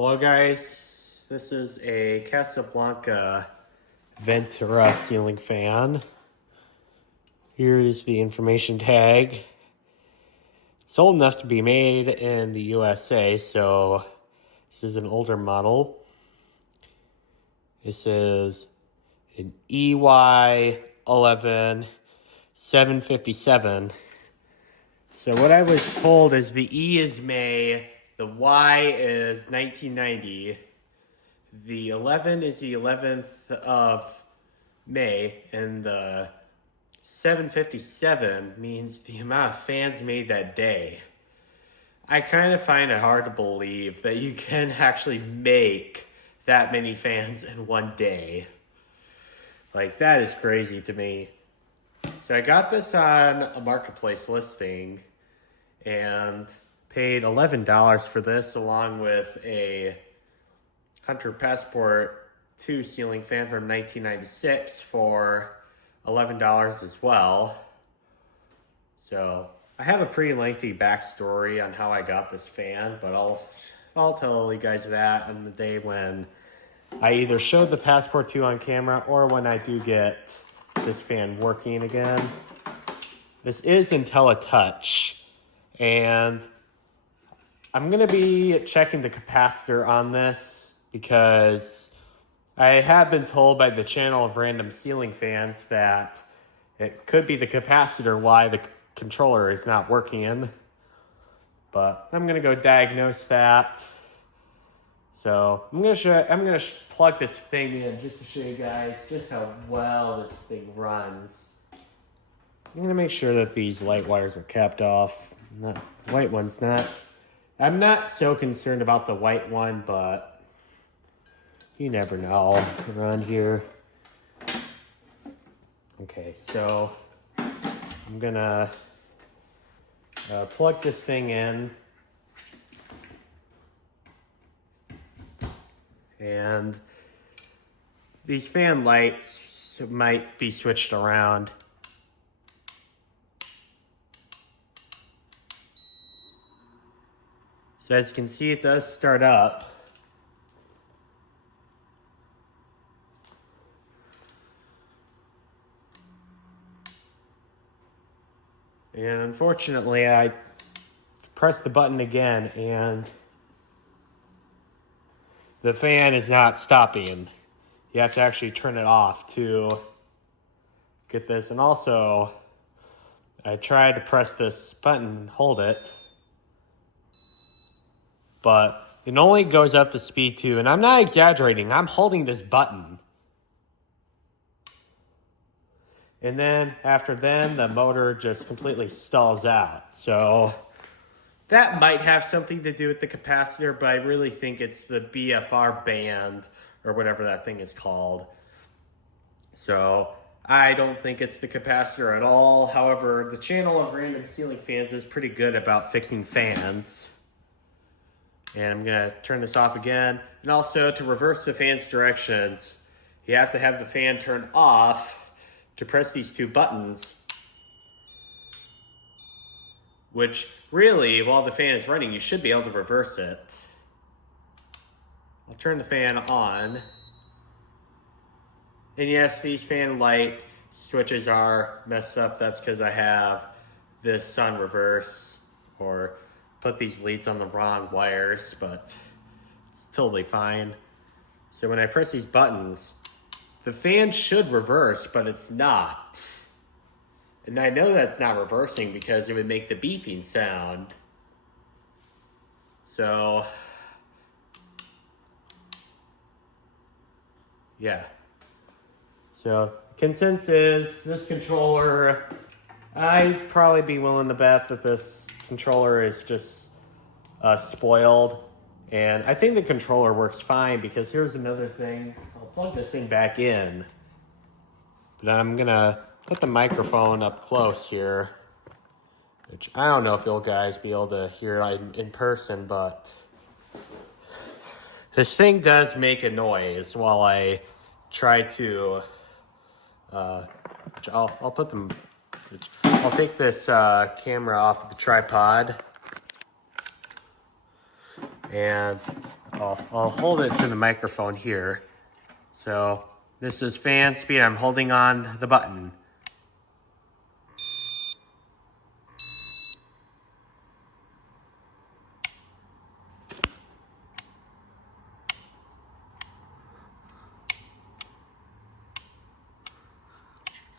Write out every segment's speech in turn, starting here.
Hello guys, this is a Casablanca Ventura ceiling fan. Here is the information tag. It's old enough to be made in the USA, so this is an older model. This is an EY11 757. So what I was told is the E is May, the Y is 1990, the 11 is the 11th of May, and the 757 means the amount of fans made that day. I kind of find it hard to believe that you can actually make that many fans in one day. Like, that is crazy to me. So I got this on a marketplace listing and paid $11 for this, along with a Hunter Passport 2 ceiling fan from 1996 for $11 as well. So I have a pretty lengthy backstory on how I got this fan, but I'll tell you guys that on the day when I either showed the Passport 2 on camera or when I do get this fan working again. This is IntelliTouch, and I'm going to be checking the capacitor on this because I have been told by the channel of random ceiling fans that it could be the capacitor why the controller is not working. But I'm going to go diagnose that. So I'm going to plug this thing in just to show you guys just how well this thing runs. I'm going to make sure that these light wires are capped off. The white one's not. I'm not so concerned about the white one, but you never know around here. Okay, so I'm going to plug this thing in. And these fan lights might be switched around. So as you can see, it does start up. And unfortunately, I pressed the button again and the fan is not stopping. You have to actually turn it off to get this. And also, I tried to press this button, hold it, but it only goes up to speed 2. And I'm not exaggerating, I'm holding this button. And then after then, the motor just completely stalls out. So that might have something to do with the capacitor, but I really think it's the BFR band or whatever that thing is called. So I don't think it's the capacitor at all. However, the channel of random ceiling fans is pretty good about fixing fans. And I'm gonna turn this off again. And also, to reverse the fan's directions, you have to have the fan turned off to press these two buttons, which really, while the fan is running, you should be able to reverse it. I'll turn the fan on. And yes, these fan light switches are messed up. That's because I have this on reverse, or put these leads on the wrong wires, but it's totally fine. So when I press these buttons, the fan should reverse, but it's not. And I know that's not reversing because it would make the beeping sound. So, yeah. So, consensus is this controller, I'd probably be willing to bet that this controller is just spoiled. And I think the controller works fine because here's another thing. I'll plug this thing back in. But I'm going to put the microphone up close here, which I don't know if you'll guys be able to hear in person, but this thing does make a noise while I try to, I'll take this camera off of the tripod and I'll hold it to the microphone here. So this is fan speed. I'm holding on the button.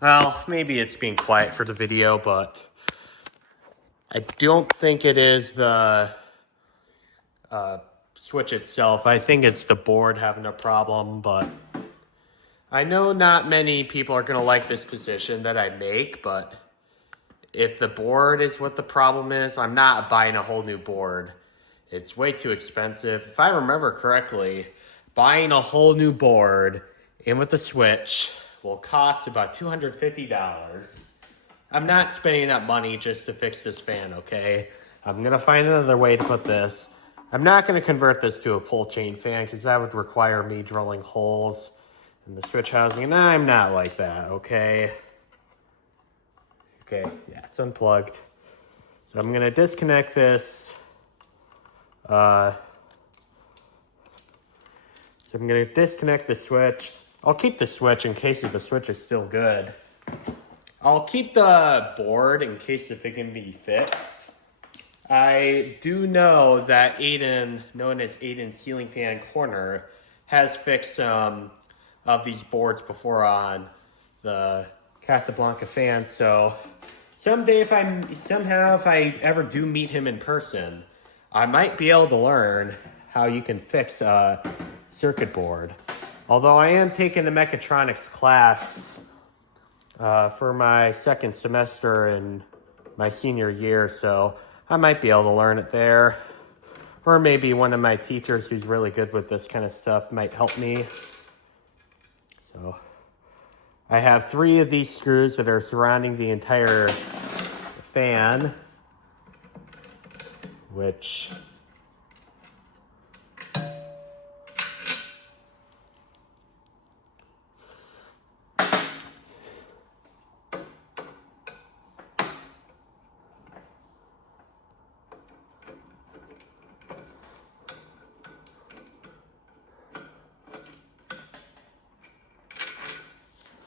Well, maybe it's being quiet for the video, but I don't think it is the switch itself. I think it's the board having a problem, but I know not many people are going to like this decision that I make, but if the board is what the problem is, I'm not buying a whole new board. It's way too expensive. If I remember correctly, buying a whole new board in with the switch will cost about $250. I'm not spending that money just to fix this fan, okay? I'm going to find another way to put this. I'm not going to convert this to a pull chain fan because that would require me drilling holes in the switch housing, and I'm not like that, okay? Okay, yeah, it's unplugged. So I'm going to disconnect this. So I'm going to disconnect the switch. I'll keep the switch in case if the switch is still good. I'll keep the board in case if it can be fixed. I do know that Aiden, known as Aiden's Ceiling Fan Corner, has fixed some of these boards before on the Casablanca fan. So someday if I ever do meet him in person, I might be able to learn how you can fix a circuit board. Although I am taking a mechatronics class for my second semester in my senior year, so I might be able to learn it there. Or maybe one of my teachers who's really good with this kind of stuff might help me. So I have 3 of these screws that are surrounding the entire fan, which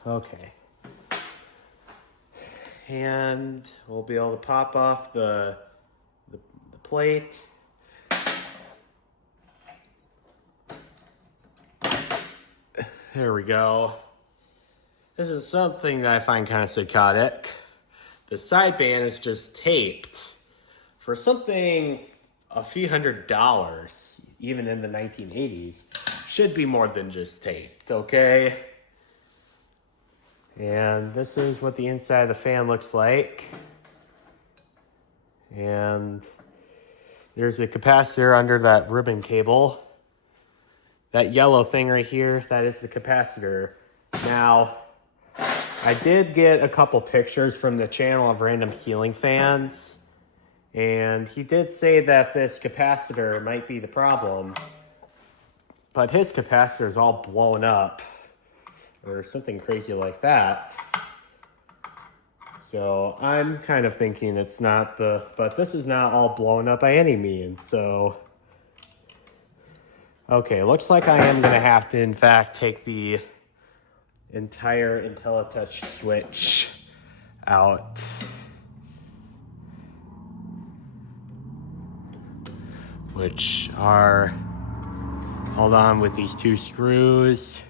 okay. And we'll be able to pop off the plate. There we go. This is something that I find kind of psychotic. The sideband is just taped for something a few $100s, even in the 1980s. Should be more than just taped, okay? And this is what the inside of the fan looks like. And there's a capacitor under that ribbon cable. That yellow thing right here, that is the capacitor. Now, I did get a couple pictures from the channel of Random Ceiling Fans, and he did say that this capacitor might be the problem, but his capacitor is all blown up, or something crazy like that. So I'm kind of thinking it's not but this is not all blown up by any means, so. Okay, looks like I am gonna have to, in fact, take the entire IntelliTouch switch out. Which are held on with these 2 screws.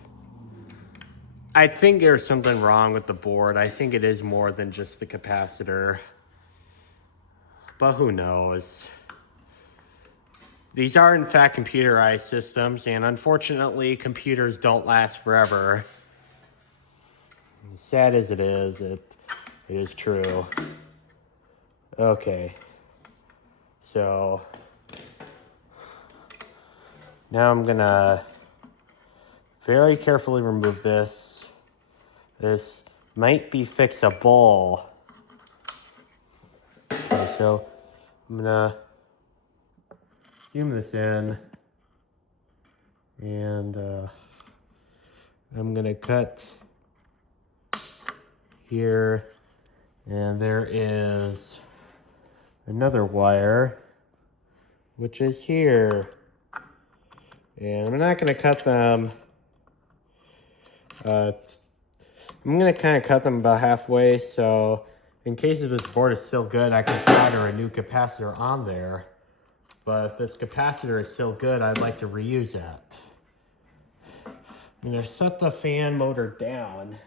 I think there's something wrong with the board. I think it is more than just the capacitor, but who knows? These are in fact computerized systems, and unfortunately computers don't last forever. As sad as it is true. Okay, so now I'm gonna very carefully remove this. This might be fixable. Okay, so I'm gonna zoom this in, and I'm gonna cut here, and there is another wire which is here. And I'm not going to cut them. I'm going to kind of cut them about halfway, so in case if this board is still good, I can solder a new capacitor on there. But if this capacitor is still good, I'd like to reuse that. I'm going to set the fan motor down.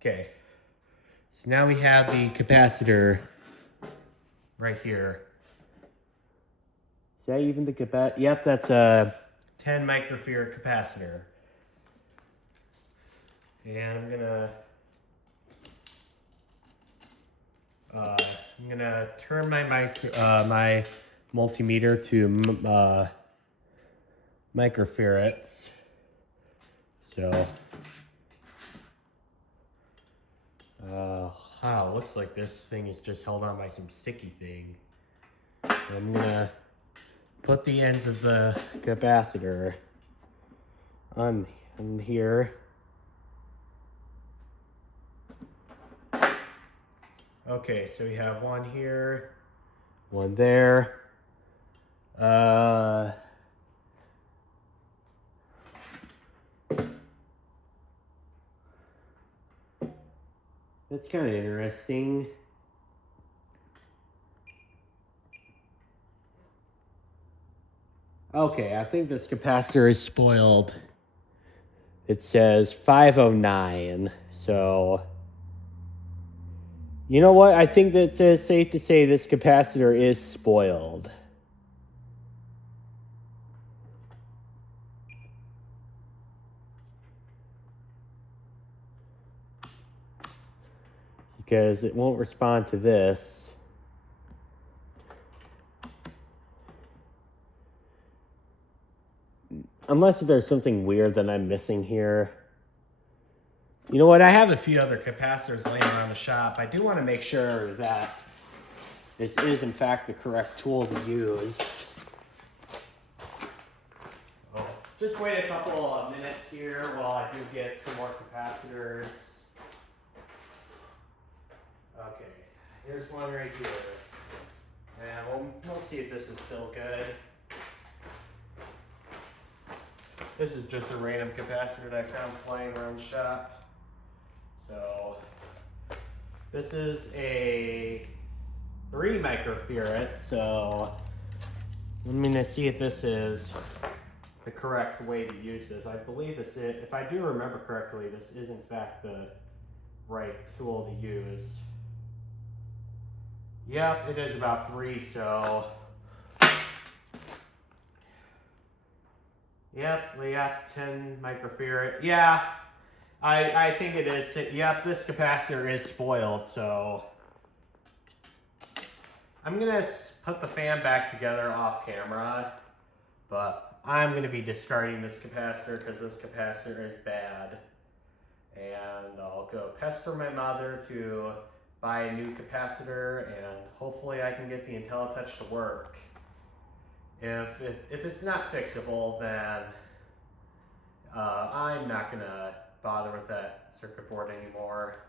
Okay, so now we have the capacitor right here. Is that even the capacitor? Yep, that's a 10 microfarad capacitor. And I'm gonna turn my my multimeter to microfarads. So, wow, looks like this thing is just held on by some sticky thing. I'm gonna put the ends of the capacitor on here. Okay, so we have one here, one there. That's kind of interesting. Okay, I think this capacitor is spoiled. It says 509, so you know what? I think that it's safe to say this capacitor is spoiled. Because it won't respond to this. Unless there's something weird that I'm missing here. You know what? I have a few other capacitors laying around the shop. I do want to make sure that this is, in fact, the correct tool to use. Oh, just wait a couple of minutes here while I do get some more capacitors. Okay, here's one right here. And we'll see if this is still good. This is just a random capacitor that I found flying around the shop. So this is a 3 microfarad. So I'm gonna see if this is the correct way to use this. I believe this is, if I do remember correctly, this is in fact the right tool to use. Yep, it is about 3, so. Yep, we got 10 microfarad. Yeah, I think it is. Yep, this capacitor is spoiled, so I'm gonna put the fan back together off camera, but I'm gonna be discarding this capacitor because this capacitor is bad. And I'll go pester my mother to buy a new capacitor, and hopefully I can get the IntelliTouch to work. If it's not fixable, then I'm not gonna bother with that circuit board anymore.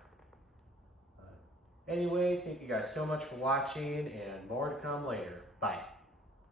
Anyway, thank you guys so much for watching, and more to come later. Bye.